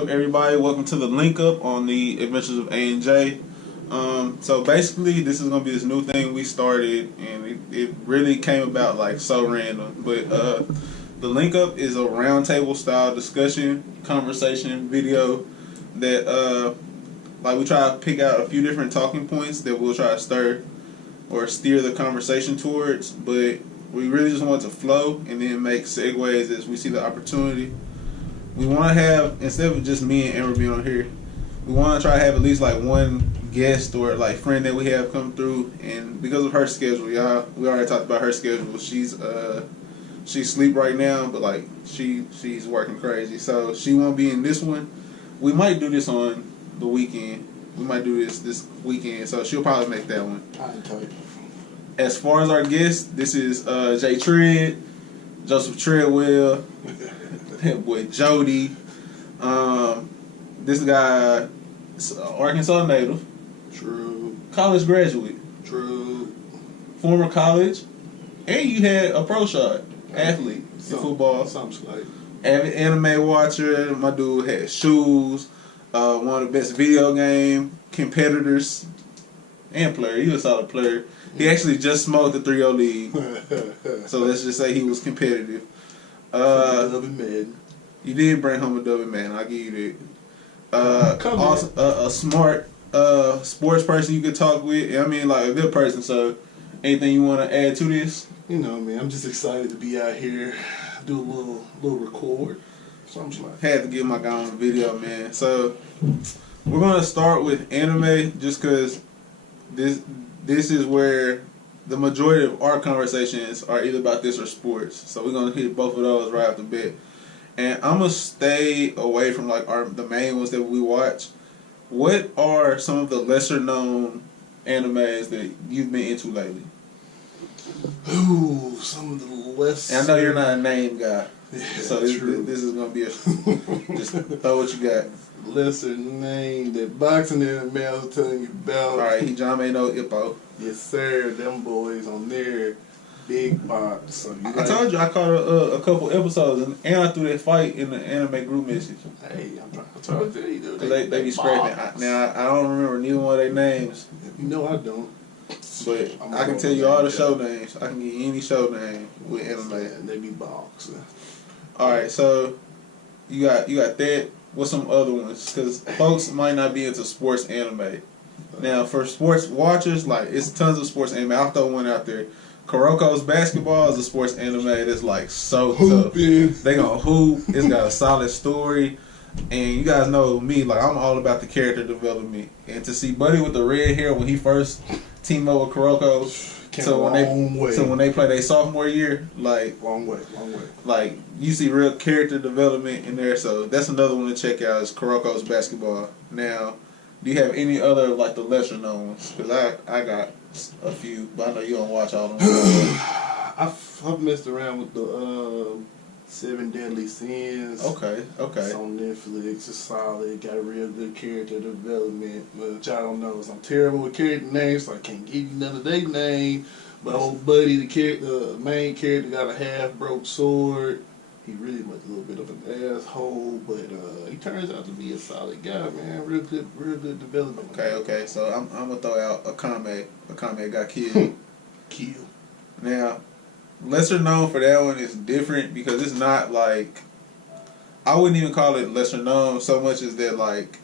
up, everybody? Welcome to the link up on the Adventures of A and J. So basically, this is gonna be this new thing we started, and it really came about like so random. But the link up is a roundtable style discussion, conversation video that like we try to pick out a few different talking points that we'll try to stir or steer the conversation towards. But we really just want it to flow and then make segues as we see the opportunity. We want to have, instead of just me and Amber being on here, we want to try to have at least like one guest or like friend that we have come through. And because of her schedule, we already talked about her schedule. She's asleep right now, but like she's working crazy, so she won't be in this one. We might do this on the weekend. We might do this weekend, so she'll probably make that one. As far as our guests, this is Jay Tread, Joseph Treadwell, that boy Jody. This guy, Arkansas native. True. College graduate. True. Former college. And you had a pro shot. Athlete in football. Something like. Avid anime watcher. My dude had shoes. One of the best video game competitors and player. He was a solid player. He actually just smoked the 3-0 league. So let's just say he was competitive. You did bring home a W, man. I'll give you that. Also, a smart sports person you could talk with. I mean, like a good person. So, anything you want to add to this? You know, man, I'm just excited to be out here, do a little record. Something like. Had to get my guy on video, man. So, we're gonna start with anime, just because this is where the majority of our conversations are either about this or sports. So we're gonna hit both of those right off the bat. And I'm gonna stay away from like the main ones that we watch. What are some of the lesser known animes that you've been into lately? Ooh, some of the lesser. And I know you're not a name guy, yeah, so this is gonna be just throw what you got. Lesser name that boxing anime I was telling you about. All right, Hijame no Ippo. Yes, sir. Them boys on there, big box. So I told you I caught a couple episodes and I threw that fight in the anime group message. Hey, I'm trying to tell you, dude. They be scraping. Now I don't remember neither one of their names. You know I don't. But I can tell you all the show names. I can give you any show name with anime. And they be boxing. All right, so you got that. What's some other ones? Because folks might not be into sports anime. Now, for sports watchers, like it's tons of sports anime. I'll throw one out there. Kuroko's Basketball is a sports anime that's like so tough. They gonna hoop. It's got a solid story. And you guys know me, like I'm all about the character development. And to see Buddy with the red hair when he first teamed up with Kuroko, so when they play their sophomore year, like long way. Like you see real character development in there. So that's another one to check out is Kuroko's Basketball. Now, do you have any other like the lesser known ones? Because I got a few, but I know you don't watch all of them. I've messed around with the 7 Deadly Sins. Okay. It's on Netflix. It's solid. Got a real good character development, which I don't know. I'm terrible with character names, so I can't give you none of their name. But old Buddy, the main character, got a half-broke sword. He really was a little bit of an asshole, but he turns out to be a solid guy, man. Real good development. Okay. So I'm gonna throw out Akame. Akame got killed. Now, lesser known for that one is different because it's not like, I wouldn't even call it lesser known so much as that like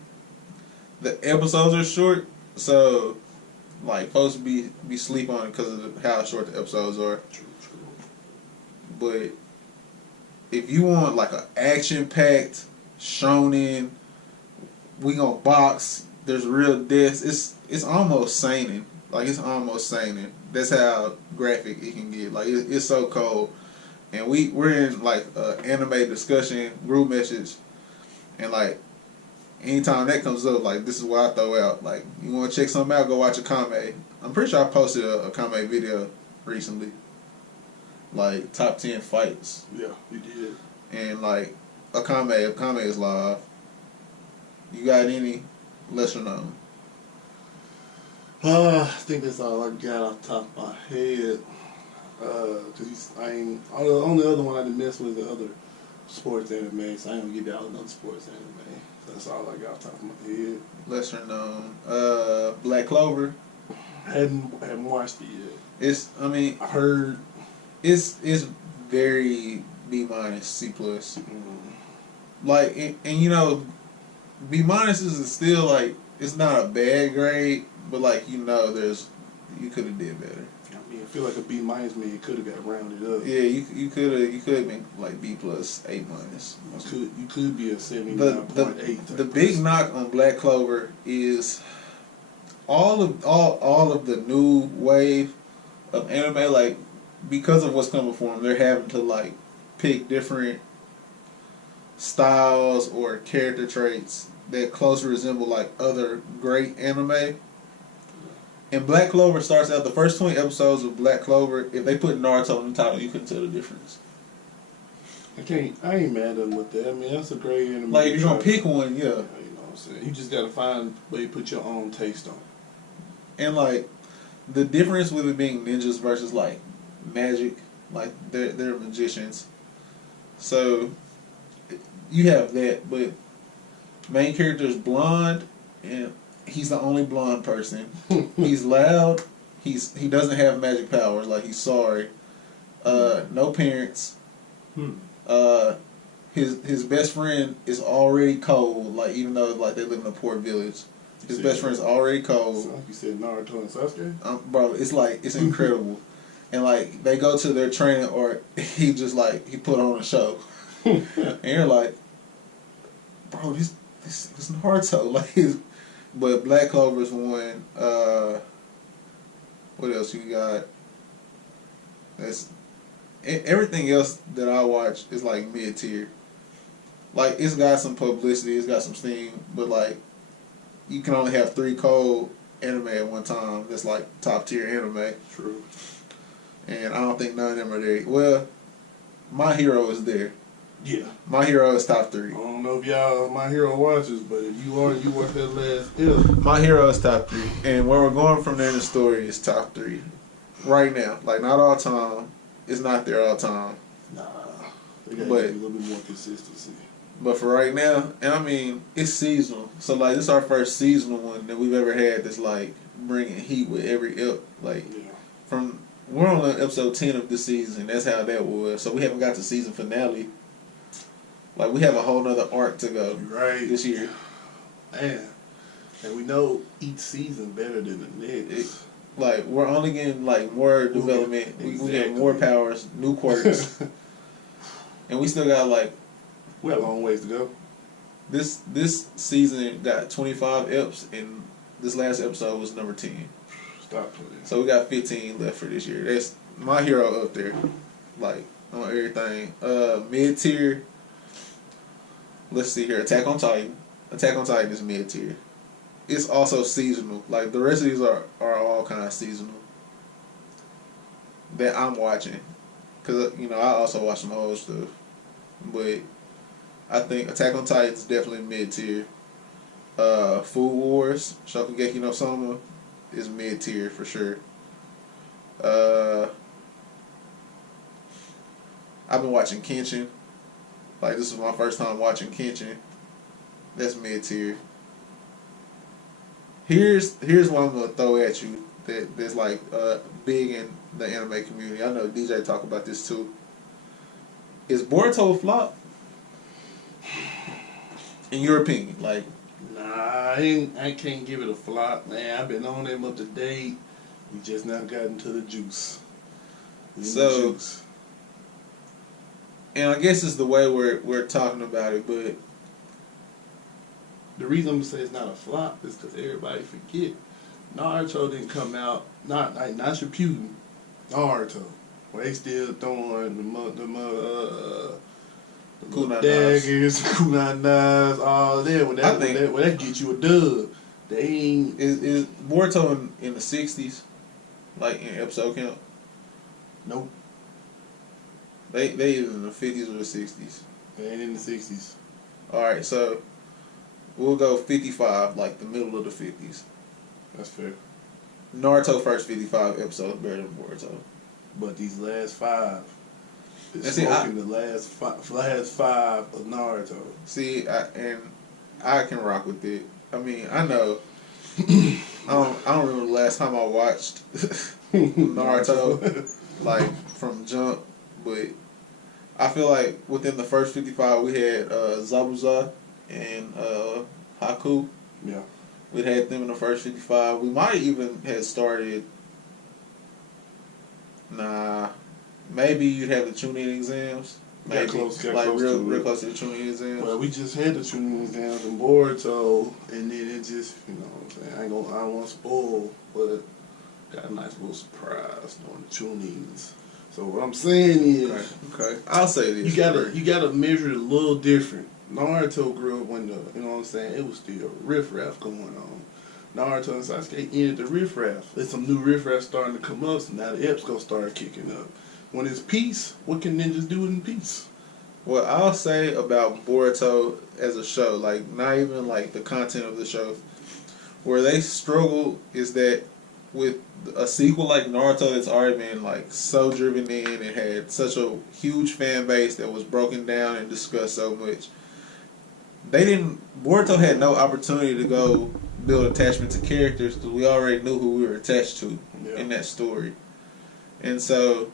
the episodes are short, so like folks be sleep on it because of how short the episodes are. True. But if you want like an action-packed shonen, we gonna box. There's real deaths. It's almost seinen. Like it's almost seinen. That's how graphic it can get. Like it's so cold. And we're in like anime discussion group message, and like anytime that comes up, like this is what I throw out. Like you want to check something out, go watch Akame. I'm pretty sure I posted a Akame video recently. Like top 10 fights. Yeah, you did. And like Akame is live. You got any lesser known? I think that's all I got off the top of my head. Cause the only other one I didn't mess with the other sports anime, so I ain't gonna give y'all another sports anime. That's all I got off the top of my head. Lesser known. Black Clover. I hadn't watched it yet. I mean, I heard it's very B minus, C plus. Like, and you know, B minus is still like, it's not a bad grade, but like, you know, you could have did better. I mean, I feel like a B minus man could have got rounded up. Yeah, you could have been like B plus, A minus. You could be a 79.8. The big knock on Black Clover is all of the new wave of anime, like, because of what's coming for them, they're having to like pick different styles or character traits that closely resemble like other great anime. And Black Clover starts out, the first 20 episodes of Black Clover, if they put Naruto in the title, you couldn't tell the difference. I ain't mad at them with that. I mean, that's a great anime. Like, if you're gonna pick one, yeah. You know what I'm saying? You just gotta find where you put your own taste on it. And like, the difference with it being ninjas versus like magic, like they're magicians. So you have that, but main character is blonde, and he's the only blonde person. He's loud. He doesn't have magic powers. Like, he's sorry. No parents. His best friend is already cold. Like, even though like they live in a poor village, his best friend's already cold. So, like you said, Naruto and Sasuke. Bro, it's incredible. And like, they go to their training, or he just like he put on a show, and you're like, bro, this Naruto, like. But Black Clover's one. What else you got? Everything else that I watch is like mid tier. Like, it's got some publicity, it's got some steam, but like, you can only have 3 cold anime at one time. That's like top tier anime. True. And I don't think none of them are there. Well, My Hero is there. Yeah. My Hero is top 3. I don't know if y'all My Hero watchers, but if you are, you watch that last episode. My Hero is top 3. And where we're going from there in the story is top 3. Right now. Like, not all time. It's not there all time. Nah. They gotta But- get a little bit more consistency. But for right now, and I mean, it's seasonal. So like, this is our first seasonal one that we've ever had that's like bringing heat with every like, Yeah. we're on episode 10 of this season. That's how that was. So we haven't got the season finale. Like, we have a whole nother arc to go Right. this year. Man. And we know each season better than the next. Like, we're only getting like more development. We get more powers, new quirks, and we still got like, We got a long ways to go. this season got 25 eps, and this last episode was number 10. Stop playing. So we got 15 left for this year. That's My Hero up there, like, on everything. Mid tier. Let's see here. Attack on Titan. Attack on Titan is mid tier. It's also seasonal. Like, the rest of these are all kind of seasonal that I'm watching, cause you know, I also watch some old stuff, but I think Attack on Titan is definitely mid tier. Food Wars, Shokugeki no Soma, is mid tier for sure. I've been watching Kenshin. Like, this is my first time watching Kenshin. That's mid tier. Here's what I'm gonna throw at you that's like big in the anime community. I know DJ talk about this too. Is Boruto a flop? In your opinion, like, Nah, I can't give it a flop, man. I've been on them up to date. We just not gotten to the juice. So, and I guess it's the way we're talking about it, but the reason I'm gonna say it's not a flop is because everybody forget Naruto didn't come out, not Shippuden, Naruto, where they still throwing the Kunai daggers, kunai knives, all that. When that get you a dub, they ain't. is Boruto in the 60s, like in episode count? Nope, They either in the 50s or the 60s. they ain't in the 60s. All right, so we'll go 55, like the middle of the 50s. That's fair. Naruto first 55 episodes better than Boruto. But these last 5, It's see, smoking the last five of Naruto. See, I can rock with it. I mean, I know. I don't remember the last time I watched Naruto, like from Jump, but I feel like within the first 55 we had Zabuza and Haku. Yeah. We had them in the first 55. We might even have started. Nah, maybe you'd have the Chunin exams. Maybe real close to the Chunin exams. Well, we just had the Chunin exams in Boruto, and then it just, you know what I'm saying, I don't want to spoil, but got a nice little surprise on the Chunins. So what I'm saying is, okay. I'll say this. You gotta measure it a little different. Naruto grew up when you know what I'm saying, it was still riffraff going on. Naruto and Sasuke ended the riffraff. There's some new riffraff starting to come up, so now the Eps gonna start kicking up. When it's peace, what can ninjas do in peace? What I'll say about Boruto as a show, like not even like the content of the show, where they struggle is that with a sequel like Naruto that's already been like so driven in and had such a huge fan base that was broken down and discussed so much, Boruto had no opportunity to go build attachment to characters because we already knew who we were attached to in that story. And so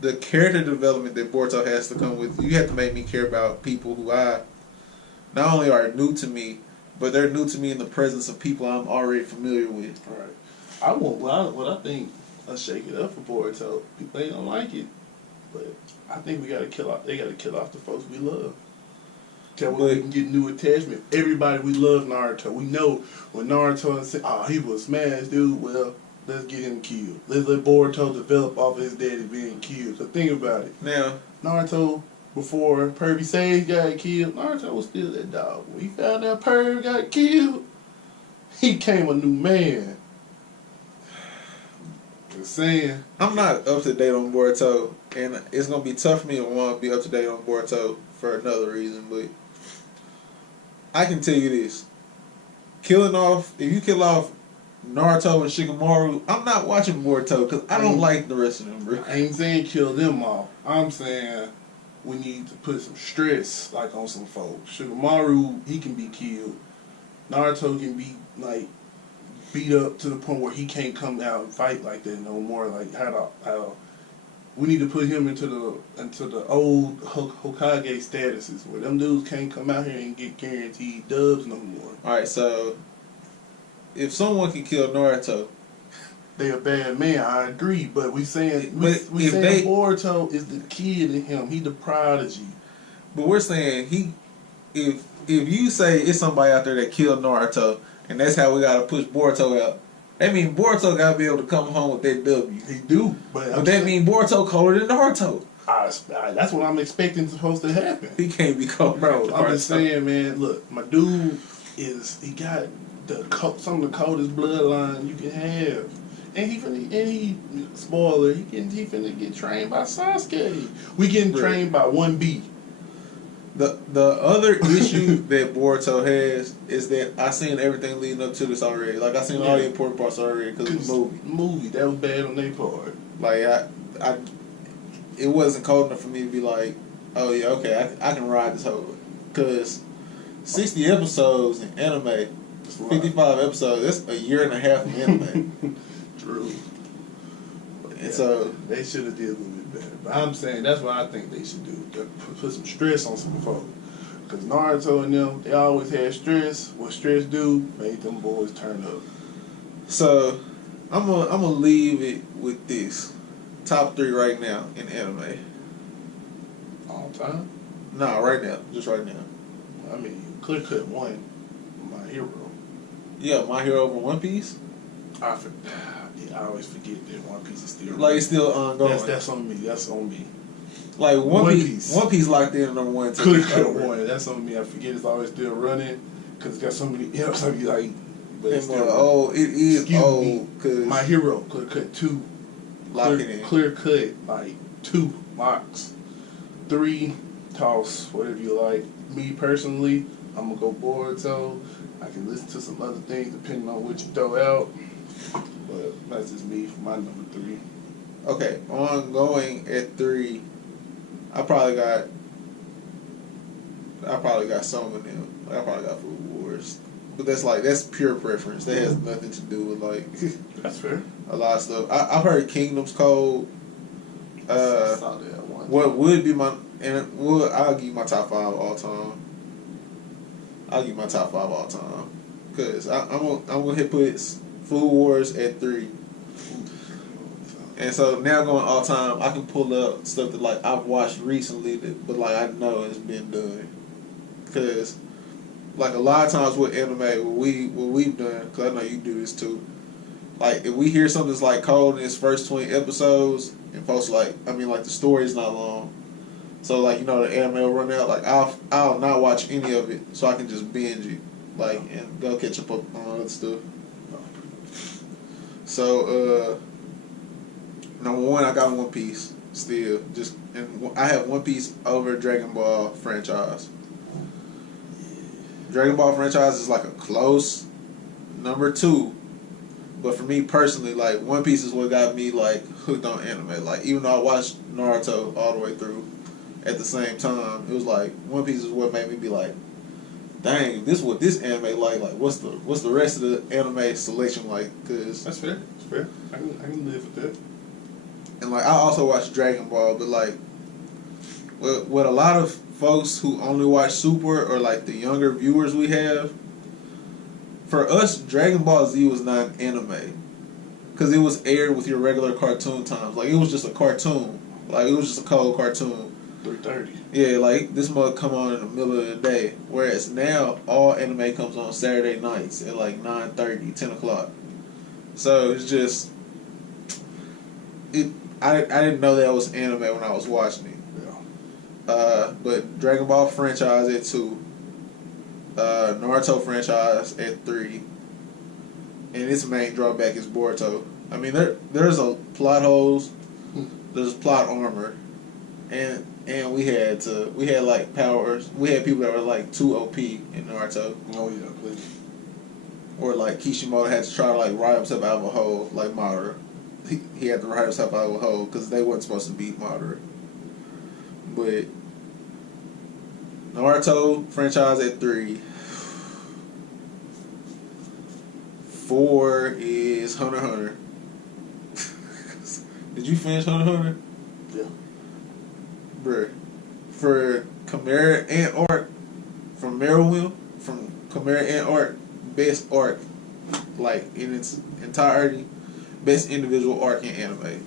the character development that Boruto has to come with, you have to make me care about people who not only are new to me, but they're new to me in the presence of people I'm already familiar with. Right. What I think, let's shake it up for Boruto. People ain't gonna like it, but I think they gotta kill off the folks we love. That way we can get new attachment. Everybody we love Naruto. We know when Naruto said, "Oh, he was smashed, dude." Well, let's get him killed. Let's let Boruto develop off of his daddy being killed. So think about it. Now, Naruto, before Pervy Sage got killed, Naruto was still that dog. When he found out Pervy got killed, he became a new man. Just saying. I'm not up to date on Boruto, and it's gonna be tough for me to want to be up to date on Boruto for another reason, but I can tell you this. If you kill off Naruto and Shikamaru, I'm not watching Boruto because I don't like the rest of them, bro. I ain't saying kill them off. I'm saying we need to put some stress like on some folks. Shikamaru, he can be killed. Naruto can be like beat up to the point where he can't come out and fight like that no more. Like how we need to put him into the old Hokage statuses where them dudes can't come out here and get guaranteed dubs no more. Alright, so if someone can kill Naruto, they a bad man, I agree, but we saying Boruto is the kid in him. He the prodigy. But we're saying if you say it's somebody out there that killed Naruto and that's how we gotta push Boruto out, that means Boruto gotta be able to come home with that W. He do, but that means Boruto colder than Naruto. That's what I'm expecting supposed to happen. He can't be cold, bro. I'm just saying, man. Look, my dude he got some of the coldest bloodline you can have, and he spoiler, he finna get trained by Sasuke. We getting trained by 1B. The other issue that Boruto has is that I seen everything leading up to this already. Like I seen all the important parts already because of the movie. Movie that was bad on their part. Like it wasn't cold enough for me to be like, oh yeah, okay, I can ride this whole. Because 60 episodes in anime, 55 episodes. That's a year and a half of anime. True. And so they should have did a little bit better. But I'm saying that's what I think they should do. Put some stress on some folks. Because Naruto and them, they always had stress. What stress do, made them boys turn up. So I'm gonna leave it with this. Top 3 right now in anime. All time? Nah, right now. Just right now. I mean, clear cut one. My Hero. Yeah, My Hero over One Piece? I always forget that One Piece is still like it's still ongoing. That's on me. That's on me. Like One Piece locked in at number 1 too. Clear cut one. That's on me. I forget it's always still running because it's got so many eps. I be like, but it's still it is old. Cause My Hero clear cut 2. Lock it in. Clear cut like 2 locks. 3 toss whatever you like. Me personally, I'm gonna go Boruto. I can listen to some other things depending on what you throw out. But that's just me for my number 3. Okay, ongoing at 3. I probably got some of them. I probably got Food Wars, but that's pure preference. That has nothing to do with like That's fair. a lot of stuff. I've heard Kingdom's Code. I saw that one. What would be my I'll give you my top 5 all time. I'll give you my top 5 all time because I'm gonna put Food Wars at 3. And so now going all time, I can pull up stuff that like I've watched recently, but like I know it's been done. Cause like a lot of times with anime, what we've done, cause I know you do this too. Like if we hear something that's like cold in its first 20 episodes, and folks like the story's not long, so like the anime will run out. Like I'll not watch any of it, so I can just binge it, like and go catch up on other stuff. So number 1, I got One Piece still. And I have One Piece over Dragon Ball franchise. Dragon Ball franchise is like a close number 2, but for me personally, like One Piece is what got me like hooked on anime. Like even though I watched Naruto all the way through at the same time, it was like One Piece is what made me be like, dang, this is what this anime like. Like what's the rest of the anime selection like? Cause that's fair. That's fair. I can live with that. And like I also watch Dragon Ball, but like what a lot of folks who only watch Super or like the younger viewers we have, for us Dragon Ball Z was not an anime because it was aired with your regular cartoon times. Like it was just a cartoon. Like it was just a cold cartoon. 3:30. Yeah, like this mug come on in the middle of the day. Whereas now all anime comes on Saturday nights at like 9:30, 10 o'clock. So it's just I didn't know that was anime when I was watching it. Yeah. But Dragon Ball franchise at 2, Naruto franchise at 3, and its main drawback is Boruto. I mean, there's a plot holes, there's plot armor, and we had like powers. We had people that were like too OP in Naruto. Oh yeah, please. Or like Kishimoto had to try to like ride himself out of a hole, like Madara. He had to ride himself out of a hole because they weren't supposed to beat Madara. But Naruto franchise at 3. 4 is Hunter x Hunter. Did you finish Hunter x Hunter? Yeah. Bruh. For Chimera Ant Arc, from Meruem, from Chimera Ant Arc, best arc, like in its entirety, best individual arc in anime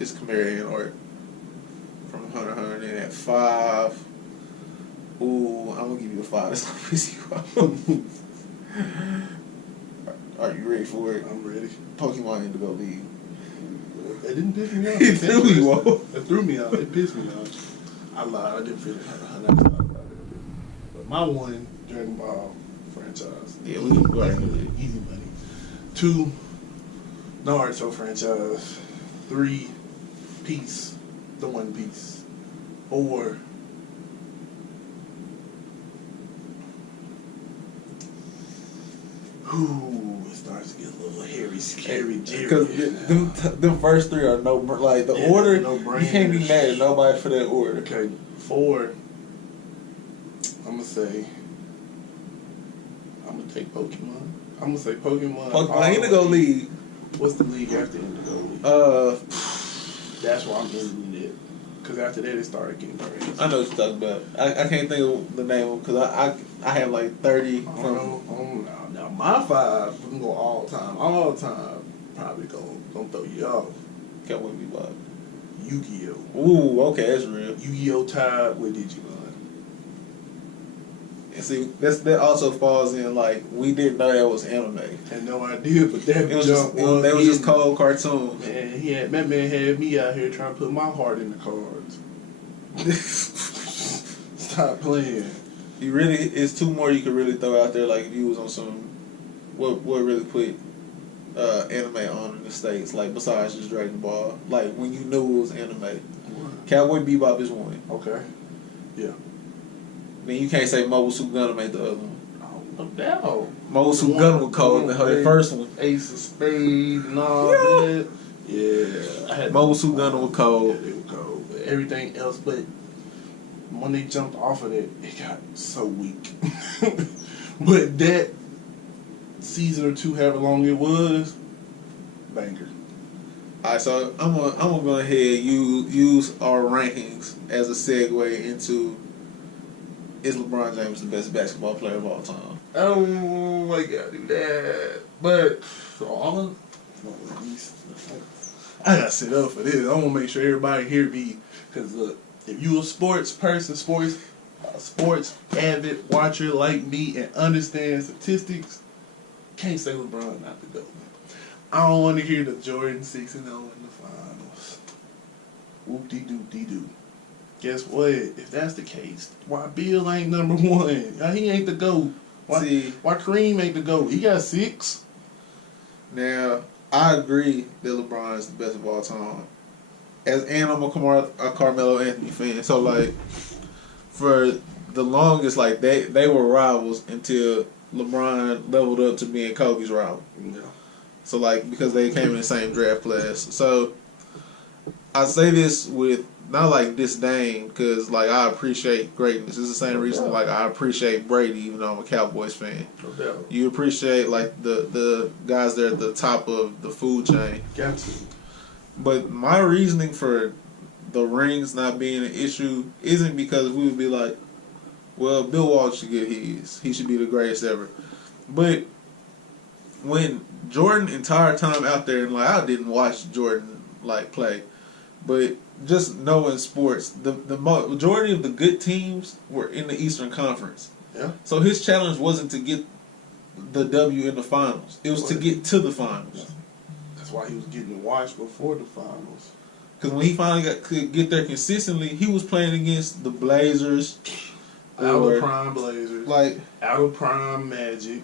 is Chimera Ant Arc from Hunter x Hunter. And at 5, ooh, I'm gonna give you a 5. It's gonna piss you off. Are you ready for it? I'm ready. Pokemon Indigo League. It didn't piss me off. It threw you off. It threw me off. It pissed me off. I lied. I didn't feel it. I never thought about it. But my 1, Dragon Ball franchise. Yeah, we already knew it. Easy money. 2, Naruto franchise. 3, Piece. The One Piece. 4, ooh, it starts to get a little hairy, scary, Because Jerry. them first 3 are like the order. No You can't be mad at nobody for that order. Okay, 4. I'm gonna take Pokemon. I'm gonna say Pokemon. Pokemon Indigo League. What's the league after Indigo League? That's why I'm ending it. Because after that, it started getting crazy. I know what you're talking about. I can't think of the name because I have like 30 from. Now my 5, we can go all time. All time, probably gonna throw you off. Can't wait to be live. Yu-Gi-Oh. Ooh, okay, that's real. Yu-Gi-Oh tied with Digimon. And see, that also falls in like we didn't know that was anime. Had no idea, but that It was just they was just cold cartoons. Man, that man had me out here trying to put my heart in the cards. Stop playing. You really, it's 2 more you could really throw out there. Like if you was on some, what really put anime on in the States, like besides just Dragon Ball, like when you knew it was anime. What? Cowboy Bebop is 1. Okay. Yeah. Then you can't say Mobile Suit Gundam ain't the other one. Oh, no doubt. Mobile Suit Gundam was cold. The first one. Ace of Spades and all that. Yeah. I had Mobile Suit Gundam was cold. Yeah, they were cold. everything else, but when they jumped off of that, it got so weak. But that season or two, however long it was, banger. Alright, so I'm gonna go ahead and use our rankings as a segue into, is LeBron James the best basketball player of all time? Oh, I gotta do that. But I gotta sit up for this. I want to make sure everybody hear me. Because look, if you a sports person, sports avid watcher like me and understand statistics, can't say LeBron not to go. I don't want to hear the Jordan 6-0 in the finals. Whoop-de-doop-de-doo. Guess what? If that's the case, why Bill ain't number one? He ain't the GOAT. Why Kareem ain't the GOAT? He got 6. Now, I agree that LeBron is the best of all time. And I'm a Carmelo Anthony fan. So, like, for the longest, like, they were rivals until LeBron leveled up to being Kobe's rival. Yeah. So, like, because they came in the same draft class. So, I say this with not like disdain, because like I appreciate greatness. It's the same reason like I appreciate Brady, even though I'm a Cowboys fan. No doubt. You appreciate like the guys that are at the top of the food chain. Got to. But my reasoning for the rings not being an issue isn't because we would be like, well, Bill Walsh should get his. He should be the greatest ever. But when Jordan entire time out there, and like I didn't watch Jordan like play, but just knowing sports, the majority of the good teams were in the Eastern Conference. Yeah. So his challenge wasn't to get the W in the finals. It was to get to the finals. Yeah. That's why he was getting washed before the finals. Because when he finally could get there consistently, he was playing against the Blazers. Out of prime Blazers. Like, out of prime Magic.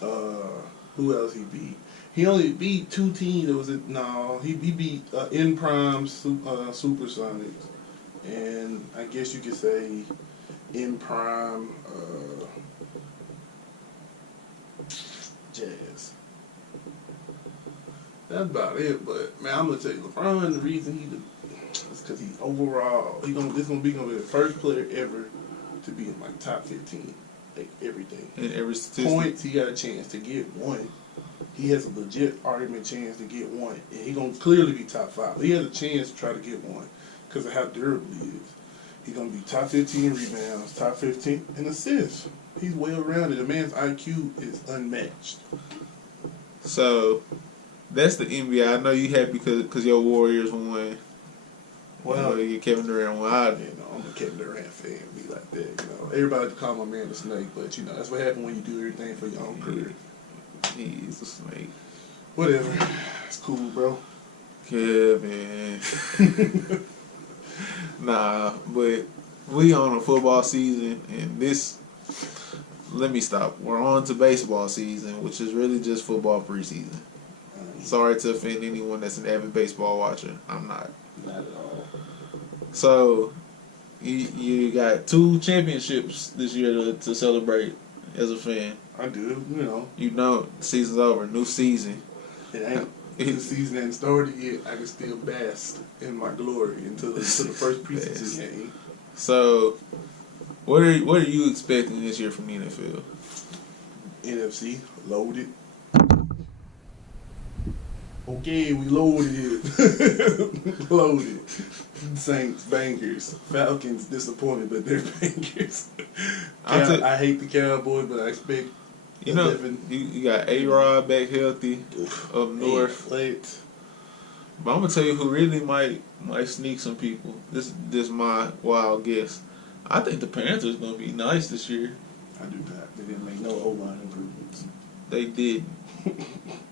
Who else he beat? He only beat 2 teams. He beat in prime Supersonics, and I guess you could say in prime Jazz. That's about it. But man, I'm gonna tell you, LeBron, the reason is because he's overall. This gonna be the first player ever to be in like top 15, like everything. in every statistic. Points, he got a chance to get 1. He has a legit argument chance to get 1. And he's going to clearly be top 5. He has a chance to try to get 1 because of how durable he is. He's going to be top 15 rebounds, top 15 in assists. He's well-rounded. The man's IQ is unmatched. So, that's the NBA. I know you happy because your Warriors won. Well, your Kevin Durant won. I'm a Kevin Durant fan. Be like that, Everybody call my man the snake, but that's what happens when you do everything for your own career. He's a snake. Whatever. It's cool, bro. Kevin. Nah, but we on a football season, and let me stop. We're on to baseball season, which is really just football preseason. Sorry to offend anyone that's an avid baseball watcher. I'm not. Not at all. So, you got 2 championships this year to celebrate as a fan. I do, You know, the season's over. New season. The season hasn't started yet. I can still bask in my glory until the first preseason game. So, what are you expecting this year from the NFL? NFC loaded. Okay, we loaded it. Loaded. Saints bangers. Falcons disappointed, but they're bangers. I hate the Cowboys, but I expect. You got A-Rod back healthy up north. Late. But I'm gonna tell you who really might sneak some people. This is my wild guess. I think the Panthers gonna be nice this year. I do not. They didn't make no O-line improvements. They did.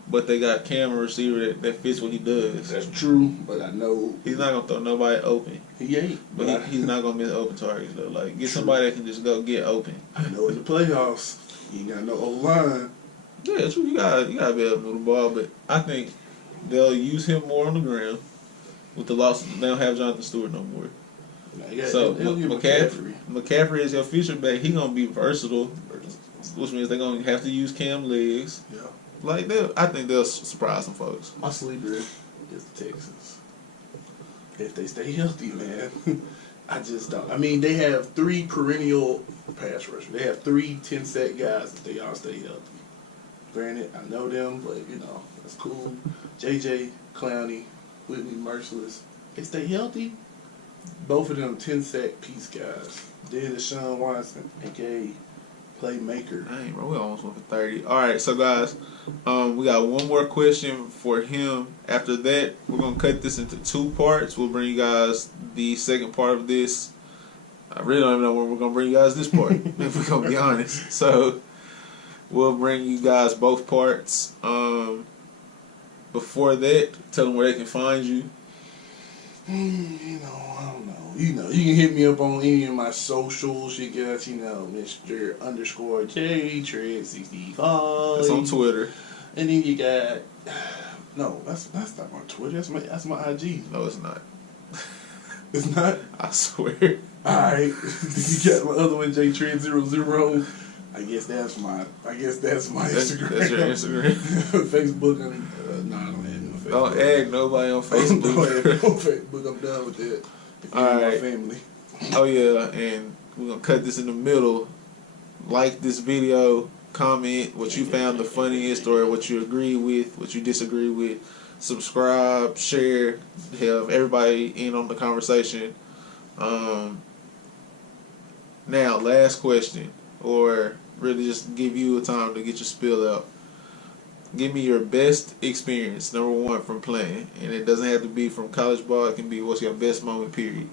But they got Cam, a receiver that fits what he does. That's true, but I know he's not gonna throw nobody open. He ain't. But he's not gonna miss open targets though. Like get somebody that can just go get open. I know in the playoffs, you ain't got no O-line. Yeah, true. You gotta be able to move the ball, but I think they'll use him more on the ground. With the loss, they don't have Jonathan Stewart no more. So McCaffrey is your future back. He gonna be versatile, which means they're gonna have to use Cam legs. Yeah. Like I think they'll surprise some folks. My sleeper is the Texans. if they stay healthy, man. I just don't. I mean, they have 3 perennial pass rushers. They have 3 10-sack guys if they all stay healthy. Granted, I know them, but, you know, that's cool. JJ, Clowney, Whitney, Merciless. They stay healthy. Both of them 10-sack piece guys. Then Deshaun Watson, a.k.a. Playmaker. Dang, bro, we almost went for 30. All right, so guys, we got one more question for him. After that, we're gonna cut this into 2 parts. We'll bring you guys the second part of this. I really don't even know when we're gonna bring you guys this part, if we're gonna be honest. So we'll bring you guys both parts. Before that, tell them where they can find you. You know, I don't know. You know, you can hit me up on any of my socials. You got, you know, Mr. _J_Tread65. That's on Twitter. And then you got, no, that's not my Twitter. That's my IG. No, it's not. It's not. I swear. All right. You got my other one, JTread00. I guess that's my Instagram. That's your Instagram. Facebook. No, I don't have no Facebook. Don't egg nobody on Facebook. Don't have no Facebook. I'm done with that. If you're my family. Oh yeah, and we're gonna cut this in the middle. Like this video, comment what you found the funniest or what you agree with, what you disagree with. Subscribe, share, have everybody in on the conversation. Now, last question, or really just give you a time to get your spill out. Give me your best experience, number 1, from playing. And it doesn't have to be from college ball. It can be what's your best moment, period.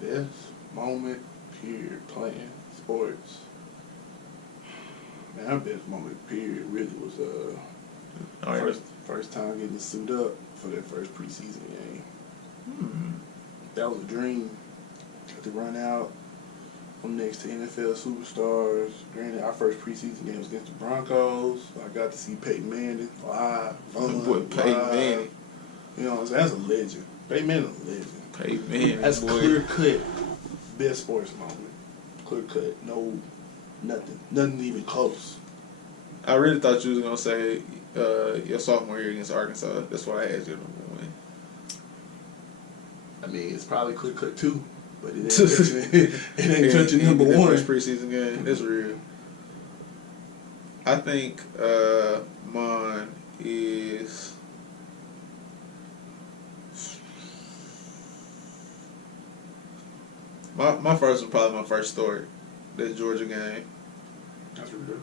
Best moment, period, playing sports. Man, my best moment, period, really was first time getting to suit up for that first preseason game. That was a dream. Got to run out. I'm next to NFL superstars. Granted, our first preseason game was against the Broncos. I got to see Peyton Manning live. Boy, Peyton Manning. You know what I'm saying? That's a legend. Peyton Manning's a legend. Peyton Manning. That's boy. clear cut. Best sports moment. Clear cut. No, nothing. Nothing even close. I really thought you was going to say your sophomore year against Arkansas. That's why I had you to win. I mean, it's probably clear cut too. But it ain't touching number 1. First preseason game. That's real. I think mine is my first one. Probably my first start, that Georgia game. That's real.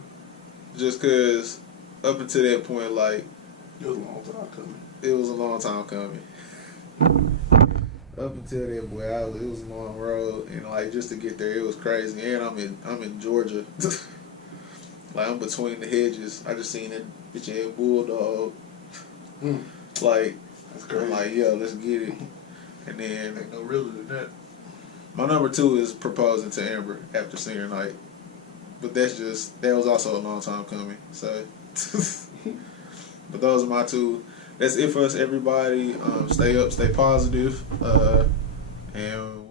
Just cause up until that point, like it was a long time coming. It was a long time coming. Up until that, boy, it was a long road, and like just to get there, it was crazy. And I'm in Georgia, like I'm between the hedges. I just seen that bitch head bulldog, like that's crazy. I'm like, yo, let's get it. And then ain't no realer than that. My number 2 is proposing to Amber after senior night, but that was also a long time coming. So, but those are my 2. That's it for us, everybody. Stay up, stay positive, and